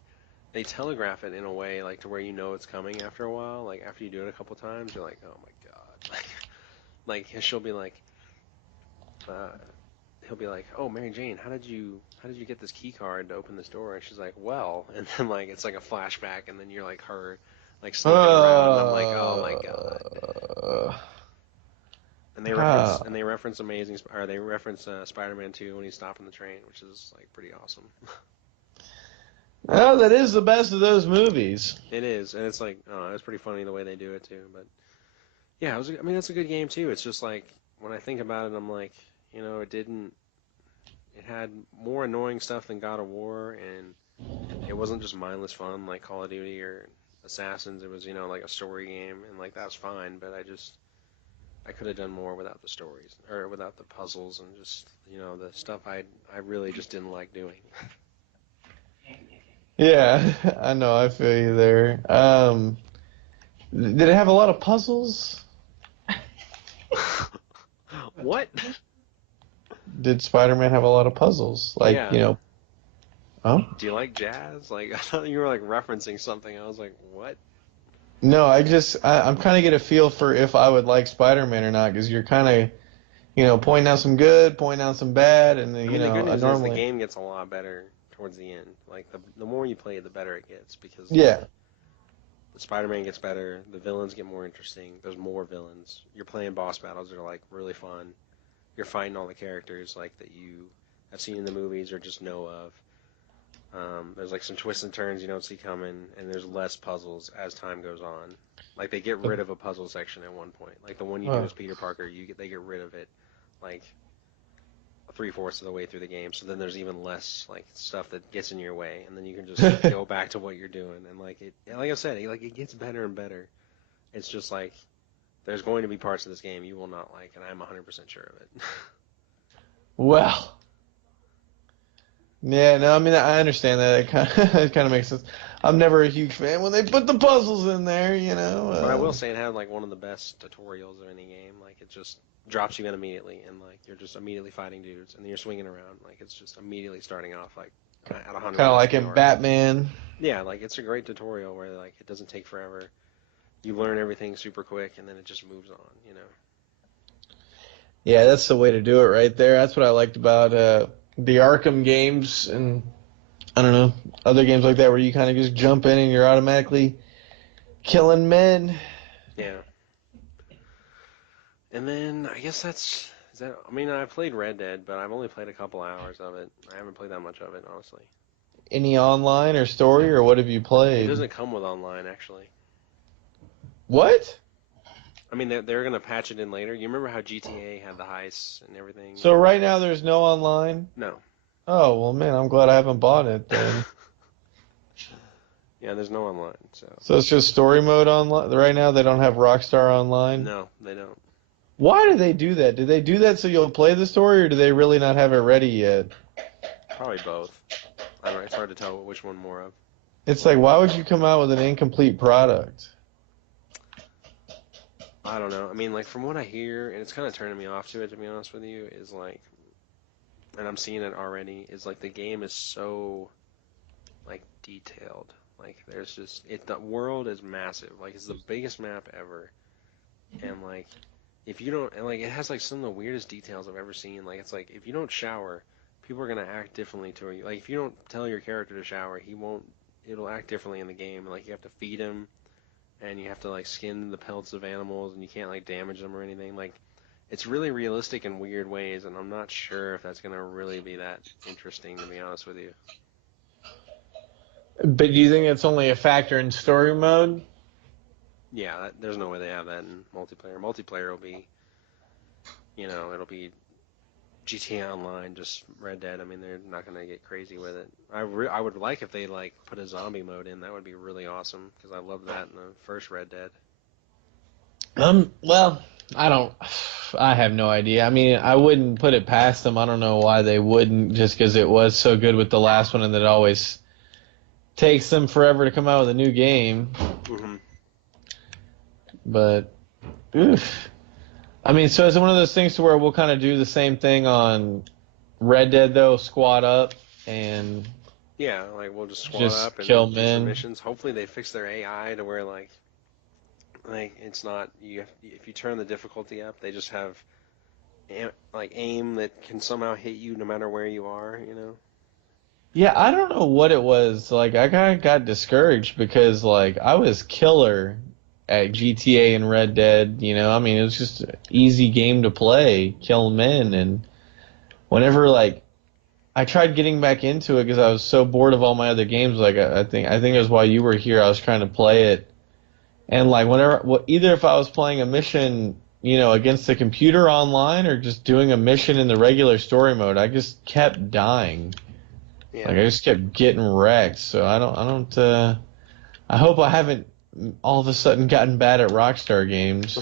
they telegraph it in a way like to where you know it's coming after a while. Like after you do it a couple times, you're like, oh my god. Like she'll be like, uh, he'll be like, "Oh, Mary Jane, how did you get this key card to open this door?" And she's like, "Well," and then like it's like a flashback, and then you're like her, like sneaking around, and I'm like, "Oh my god!" uh, And they reference ah. and they reference they reference Spider-Man 2 when he's stopping the train, which is like pretty awesome. Oh, that is the best of those movies. It is, and it's like, oh, it's pretty funny the way they do it too. But yeah, I mean, that's a good game too. It's just like when I think about it, I'm like, it had more annoying stuff than God of War, and it wasn't just mindless fun like Call of Duty or Assassins. It was, like a story game, and like that's fine. But I could have done more without the stories or without the puzzles and just the stuff I really just didn't like doing. Yeah, I know, I feel you there. Did it have a lot of puzzles? What? Did Spider-Man have a lot of puzzles? Like, Yeah. oh? Do you like jazz? Like I thought you were like referencing something. I was like, what? No, I'm kind of get a feel for if I would like Spider-Man or not, because you're kind of, pointing out some good, pointing out some bad, and I mean, the good I news is the normally, game gets a lot better towards the end. Like the more you play it, the better it gets because like yeah, the Spider-Man gets better, the villains get more interesting. There's more villains. You're playing boss battles that are like really fun. You're fighting all the characters like that you have seen in the movies or just know of. There's like some twists and turns you don't see coming, and there's less puzzles as time goes on. Like they get rid of a puzzle section at one point. Like the one you do uh, as Peter Parker, they get rid of it. Like three-fourths of the way through the game. So then there's even less like stuff that gets in your way, and then you can just go back to what you're doing. And like I said, it gets better and better. It's just like there's going to be parts of this game you will not like, and I'm 100% sure of it. well, yeah, no, I mean, I understand that. It kind of makes sense. I'm never a huge fan when they put the puzzles in there, But I will say it had like one of the best tutorials of any game. Like it just drops you in immediately, and like you're just immediately fighting dudes, and then you're swinging around. Like it's just immediately starting off like at kind of 100 like in XP. Batman. Yeah, like it's a great tutorial where like it doesn't take forever. You learn everything super quick, and then it just moves on. Yeah, that's the way to do it right there. That's what I liked about the Arkham games and I don't know, other games like that where you kind of just jump in and you're automatically killing men. Yeah. And then I guess is that. I mean, I've played Red Dead, but I've only played a couple hours of it. I haven't played that much of it, honestly. Any online or story or what have you It played? doesn't come with online, actually. What? I mean, they're gonna patch it in later. You remember how GTA had the heists and everything? So right now there's no online? No. Oh, well, man, I'm glad I haven't bought it then. Yeah, there's no online, so. So it's just story mode online? Right now they don't have Rockstar Online? No, they don't. Why do they do that? Do they do that so you'll play the story, or do they really not have it ready yet? Probably both. I don't know. It's hard to tell which one more of. It's like, why would you come out with an incomplete product? I don't know. I mean, like from what I hear, and it's kind of turning me off to it, to be honest with you, is like, and I'm seeing it already, is like the game is so like detailed. Like there's just the world is massive. Like it's the biggest map ever, and like if you don't, and like it has like some of the weirdest details I've ever seen. Like it's like if you don't shower, people are gonna act differently to you. Like if you don't tell your character to shower, he won't. It'll act differently in the game. Like you have to feed him, and you have to like skin the pelts of animals, and you can't like damage them or anything. Like it's really realistic in weird ways, and I'm not sure if that's gonna really be that interesting, to be honest with you. But do you think it's only a factor in story mode? Yeah, there's no way they have that in multiplayer. Multiplayer will be, it'll be GTA Online, just Red Dead. I mean, they're not gonna get crazy with it. I would like if they like put a zombie mode in. That would be really awesome because I loved that in the first Red Dead. Well, I have no idea. I mean, I wouldn't put it past them. I don't know why they wouldn't, just because it was so good with the last one, and that it always takes them forever to come out with a new game. Mm-hmm. But, oof. I mean, so is it one of those things to where we'll kind of do the same thing on Red Dead, though, squad up and Yeah, like we'll just squad just up and kill do some men? missions. Hopefully they fix their AI to where like it's not if you turn the difficulty up, they just have like aim that can somehow hit you no matter where you are. Yeah, I don't know what it was. Like, I kind of got discouraged because, like, I was killer at GTA and Red Dead, I mean, it was just an easy game to play, kill men, and whenever, like, I tried getting back into it because I was so bored of all my other games, like, I think it was while you were here, I was trying to play it, and, like, either if I was playing a mission, against the computer online or just doing a mission in the regular story mode, I just kept dying. Yeah. Like, I just kept getting wrecked, so I hope I haven't all of a sudden gotten bad at Rockstar games.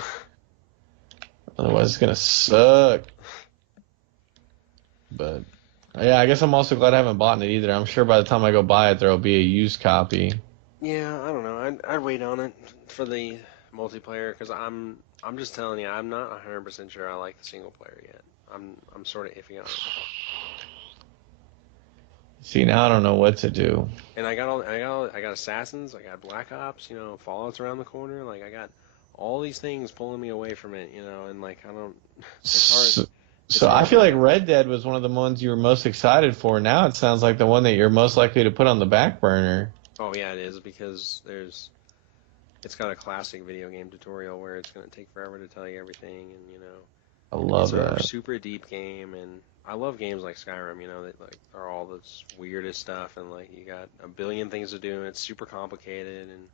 Otherwise, it's gonna suck. But yeah, I guess I'm also glad I haven't bought it either. I'm sure by the time I go buy it, there'll be a used copy. Yeah, I don't know. I'd wait on it for the multiplayer because I'm just telling you, I'm not 100% sure I like the single player yet. I'm sort of iffy on it. See, now I don't know what to do. And I got Assassins, I got Black Ops, Fallout's around the corner. Like I got all these things pulling me away from it, and like I don't. It's hard. So I feel like Red Dead was one of the ones you were most excited for. Now it sounds like the one that you're most likely to put on the back burner. Oh yeah, it is because it's got a classic video game tutorial where it's going to take forever to tell you everything, and I love it's that. a super deep game, and I love games like Skyrim, that like are all this weirdest stuff, and like you got a billion things to do, and it's super complicated, and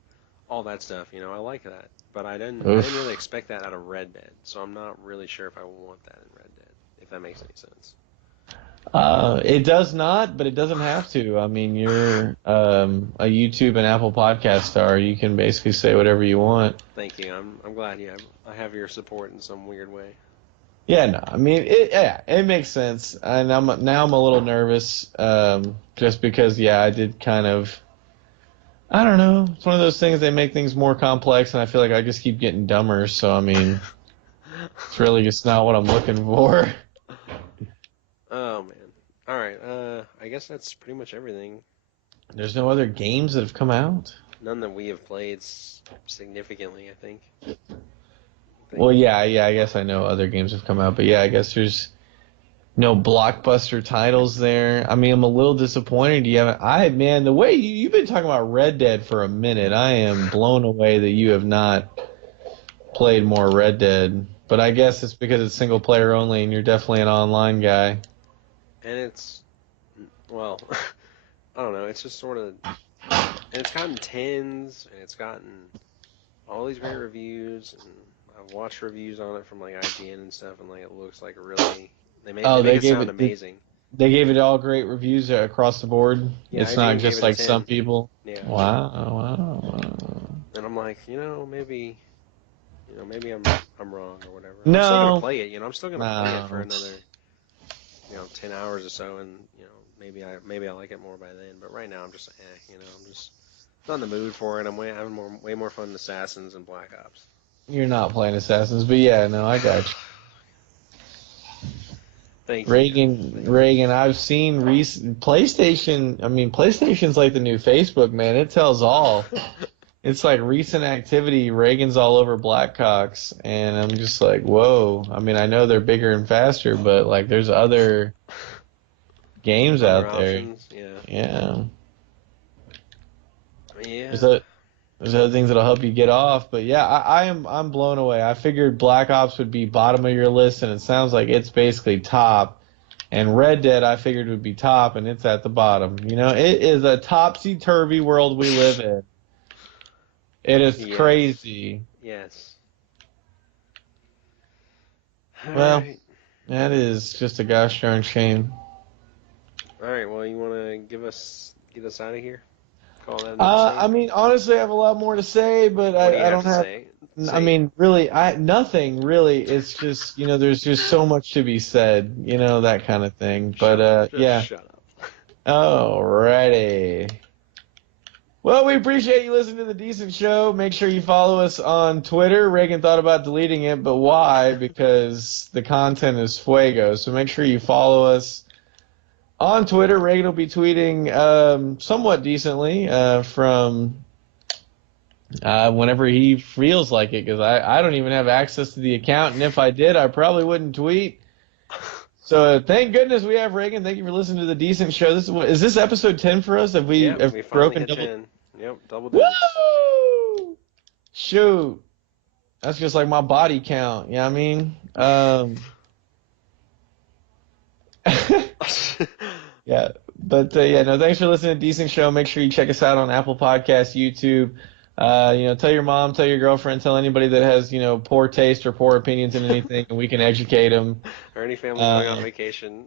all that stuff. I like that, but I didn't really expect that out of Red Dead, so I'm not really sure if I want that in Red Dead, if that makes any sense. It does not, but it doesn't have to. I mean, you're a YouTube and Apple podcast star. You can basically say whatever you want. Thank you. I'm glad I have your support in some weird way. Yeah, no, I mean, it makes sense, and I'm a little nervous, just because, I did kind of, I don't know, it's one of those things, they make things more complex, and I feel like I just keep getting dumber, so, I mean, it's really just not what I'm looking for. Oh, man. All right, I guess that's pretty much everything. There's no other games that have come out? None that we have played significantly, I think. Well, yeah, I guess I know other games have come out, but I guess there's no blockbuster titles there. I mean, I'm a little disappointed you haven't. Man, the way you've been talking about Red Dead for a minute, I am blown away that you have not played more Red Dead. But I guess it's because it's single player only, and you're definitely an online guy. And well, I don't know. It's just sort of, and it's gotten tens, and it's gotten all these great reviews, and I've watched reviews on it from like IGN and stuff, and like it looks like really they make it sound amazing. They gave it all great reviews across the board. Yeah, it's IGN not gave just it a like 10. some people. Yeah. Wow. And I'm like, maybe, Maybe I'm wrong or whatever. I'm still gonna No, play it. I'm still gonna play it for no. another 10 hours or so, and maybe I like it more by then. But right now I'm just I'm just not in the mood for it. I'm having way more fun in Assassins and Black Ops. You're not playing Assassins, but yeah, no, I got you. Thank you. Reagan, I've seen recent PlayStation. I mean, PlayStation's like the new Facebook, man. It tells all. It's like recent activity. Reagan's all over Blackhawks, and I'm just like, whoa. I mean, I know they're bigger and faster, but like, there's other games Other out there. options, yeah. Yeah. Yeah. There's other things that'll help you get off, but yeah, I'm blown away. I figured Black Ops would be bottom of your list, and it sounds like it's basically top. And Red Dead I figured would be top, and it's at the bottom. It is a topsy-turvy world we live in. It is Yes. crazy. Yes. Well, Alright. that is just a gosh darn shame. Alright, well, you want to get us out of here? Call that an episode? I mean, honestly, I have a lot more to say, but What do you I have don't to have. say? I mean, really, nothing really. It's just, there's just so much to be said, that kind of thing. But yeah. Shut up. Alrighty. Well, we appreciate you listening to the Decent Show. Make sure you follow us on Twitter. Reagan thought about deleting it, but why? Because the content is fuego. So make sure you follow us on Twitter. Reagan will be tweeting somewhat decently from whenever he feels like it, because I don't even have access to the account, and if I did, I probably wouldn't tweet. So thank goodness we have Reagan. Thank you for listening to the Decent Show. Is this episode 10 for us? Have we we finally broken hit double? 10. Yep, double digits. Woo! Shoot, that's just like my body count. You know what I mean? Yeah, but yeah, no. Thanks for listening to Decent Show. Make sure you check us out on Apple Podcasts, YouTube. Tell your mom, tell your girlfriend, tell anybody that has poor taste or poor opinions in anything, and we can educate them. Or any family going on vacation.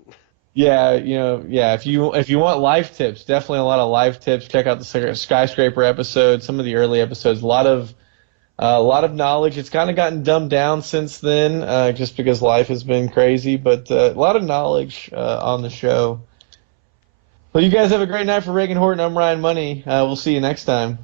Yeah, yeah. If you want life tips, definitely a lot of life tips. Check out the skyscraper episode, some of the early episodes. A lot of knowledge. It's kind of gotten dumbed down since then, just because life has been crazy. But a lot of knowledge on the show. Well, you guys have a great night. For Reagan Horton, I'm Ryan Money. We'll see you next time.